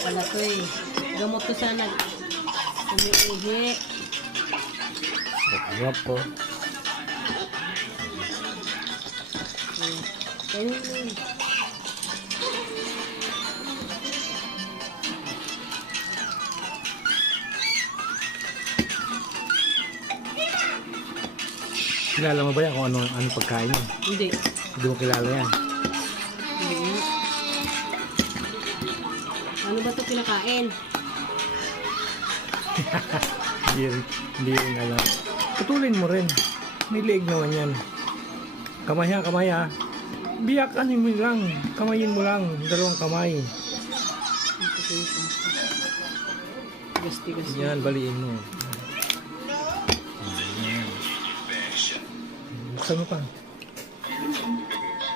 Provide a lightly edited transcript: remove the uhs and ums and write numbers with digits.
pala to eh. Gamot to sa umiihi. Sarap po. Ayun. Kilala mo ba yan kung ano pagkain mo? Hindi. Hindi mo kilala yan. Hindi. Ano ba ito pinakain? Hindi rin alam. Putulin mo rin. May leeg naman yan. Kamay ha, kamay ha. Biyak, ano mo lang. Kamayin mo lang. Dalawang kamay. Gasti-gasti. Yan, baliin mo. Buksan mo pa.